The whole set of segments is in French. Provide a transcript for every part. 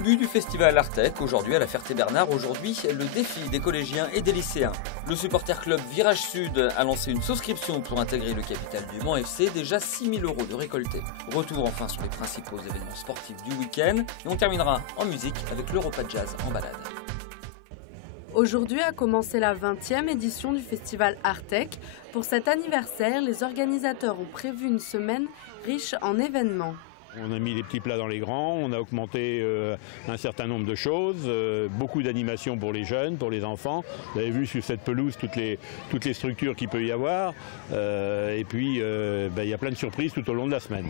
début du festival Artec, aujourd'hui à la Ferté-Bernard. Aujourd'hui, le défi des collégiens et des lycéens. Le supporter club Virage Sud a lancé une souscription pour intégrer le capital du Mans FC. Déjà 6 000 € de récoltés. Retour enfin sur les principaux événements sportifs du week-end. Et on terminera en musique avec l'Europa Jazz en balade. Aujourd'hui a commencé la 20e édition du festival Artec. Pour cet anniversaire, les organisateurs ont prévu une semaine riche en événements. On a mis les petits plats dans les grands, on a augmenté un certain nombre de choses, beaucoup d'animations pour les jeunes, pour les enfants. Vous avez vu sur cette pelouse toutes les structures qu'il peut y avoir. Et puis il y a plein de surprises tout au long de la semaine.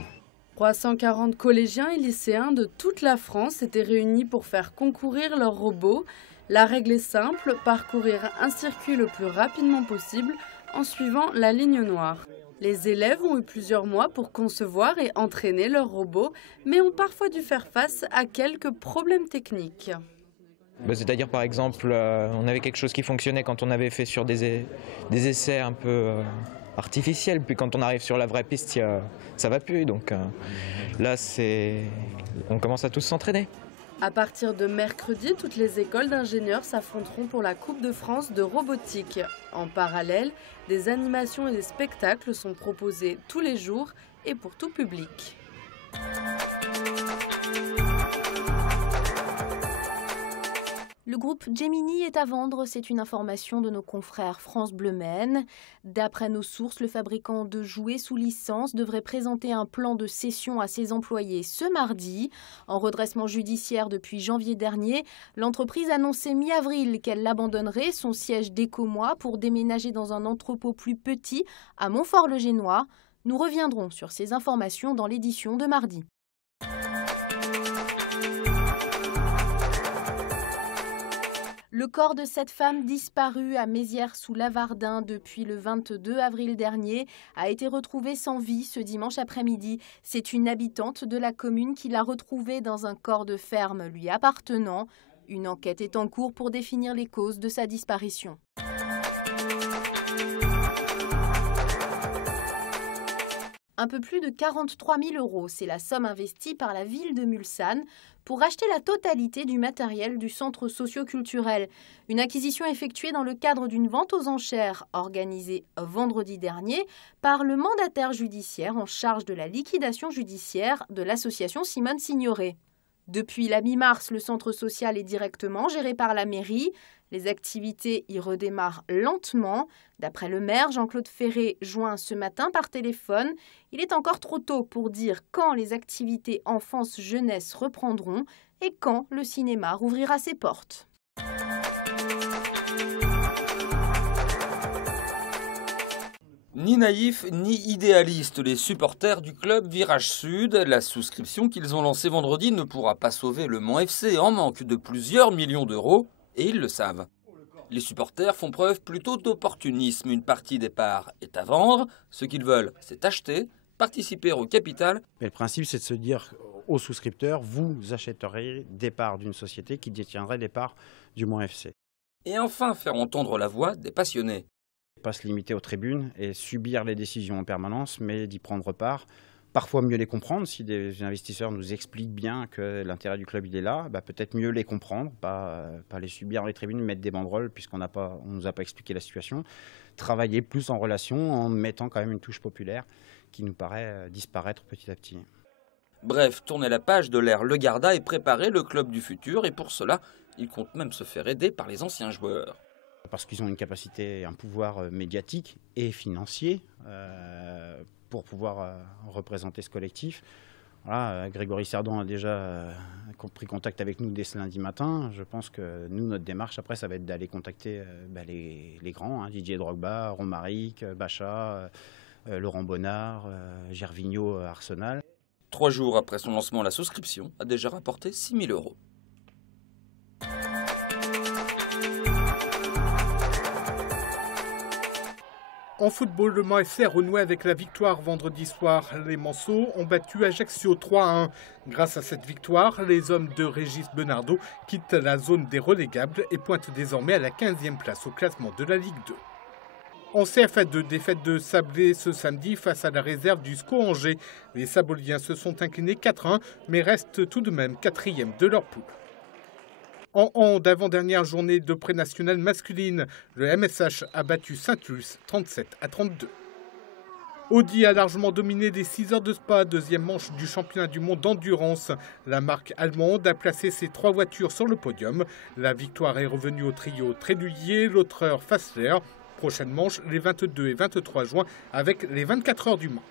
340 collégiens et lycéens de toute la France étaient réunis pour faire concourir leurs robots. La règle est simple, parcourir un circuit le plus rapidement possible en suivant la ligne noire. Les élèves ont eu plusieurs mois pour concevoir et entraîner leurs robots, mais ont parfois dû faire face à quelques problèmes techniques. C'est-à-dire par exemple, on avait quelque chose qui fonctionnait quand on avait fait sur des essais un peu artificiels, puis quand on arrive sur la vraie piste, ça va plus. Donc là, on commence à tous s'entraîner. À partir de mercredi, toutes les écoles d'ingénieurs s'affronteront pour la Coupe de France de robotique. En parallèle, des animations et des spectacles sont proposés tous les jours et pour tout public. Le groupe Gemini est à vendre, c'est une information de nos confrères France Bleu Maine. D'après nos sources, le fabricant de jouets sous licence devrait présenter un plan de cession à ses employés ce mardi. En redressement judiciaire depuis janvier dernier, l'entreprise annonçait mi-avril qu'elle abandonnerait son siège d'Écomois pour déménager dans un entrepôt plus petit à Montfort-le-Génois. Nous reviendrons sur ces informations dans l'édition de mardi. Le corps de cette femme disparue à Mézières-sous-Lavardin depuis le 22 avril dernier a été retrouvé sans vie ce dimanche après-midi. C'est une habitante de la commune qui l'a retrouvé dans un corps de ferme lui appartenant. Une enquête est en cours pour définir les causes de sa disparition. Un peu plus de 43 000 €, c'est la somme investie par la ville de Mulsanne pour acheter la totalité du matériel du centre socio-culturel. Une acquisition effectuée dans le cadre d'une vente aux enchères organisée vendredi dernier par le mandataire judiciaire en charge de la liquidation judiciaire de l'association Simone Signoret. Depuis la mi-mars, le centre social est directement géré par la mairie. Les activités y redémarrent lentement. D'après le maire, Jean-Claude Ferré, joint ce matin par téléphone, il est encore trop tôt pour dire quand les activités enfance-jeunesse reprendront et quand le cinéma rouvrira ses portes. Ni naïfs ni idéalistes, les supporters du club Virage Sud. La souscription qu'ils ont lancée vendredi ne pourra pas sauver le Mans FC en manque de plusieurs millions d'euros, et ils le savent. Les supporters font preuve plutôt d'opportunisme. Une partie des parts est à vendre. Ce qu'ils veulent, c'est acheter, participer au capital. Mais le principe, c'est de se dire aux souscripteurs, vous achèterez des parts d'une société qui détiendrait des parts du Mans FC. Et enfin faire entendre la voix des passionnés. Pas se limiter aux tribunes et subir les décisions en permanence, mais d'y prendre part. Parfois mieux les comprendre, si des investisseurs nous expliquent bien que l'intérêt du club il est là, peut-être mieux les comprendre, pas les subir dans les tribunes, mettre des banderoles puisqu'on ne nous a pas expliqué la situation. Travailler plus en relation en mettant quand même une touche populaire qui nous paraît disparaître petit à petit. Bref, tourner la page de l'ère Le Garda et préparer le club du futur, et pour cela, ils comptent même se faire aider par les anciens joueurs. Parce qu'ils ont une capacité, un pouvoir médiatique et financier pour pouvoir représenter ce collectif. Voilà, Grégory Sardon a déjà pris contact avec nous dès ce lundi matin. Je pense que nous, notre démarche, après, ça va être d'aller contacter les grands, Didier Drogba, Romaric, Bachat, Laurent Bonnard, Gervinho, Arsenal. 3 jours après son lancement, la souscription a déjà rapporté 6 000 €. En football, le Mans FC a renoué avec la victoire vendredi soir. Les Manceaux ont battu Ajaccio 3-1. Grâce à cette victoire, les hommes de Régis Benardo quittent la zone des relégables et pointent désormais à la 15e place au classement de la Ligue 2. En CFA2, défaite de Sablé ce samedi face à la réserve du SCO Angers. Les Saboliens se sont inclinés 4-1, mais restent tout de même 4e de leur poule. En hand, avant-dernière journée de pré-nationale masculine, le MSH a battu Saint-Luce 37-32. Audi a largement dominé les 6 heures de Spa, deuxième manche du championnat du monde d'endurance. La marque allemande a placé ses 3 voitures sur le podium. La victoire est revenue au trio Trélulier, Lautreur, Fassler. Prochaine manche les 22 et 23 juin avec les 24 heures du Mans.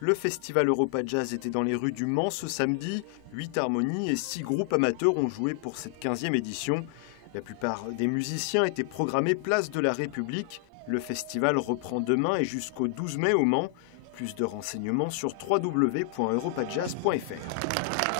Le festival Europa Jazz était dans les rues du Mans ce samedi. 8 harmonies et 6 groupes amateurs ont joué pour cette 15e édition. La plupart des musiciens étaient programmés place de la République. Le festival reprend demain et jusqu'au 12 mai au Mans. Plus de renseignements sur www.europajazz.fr.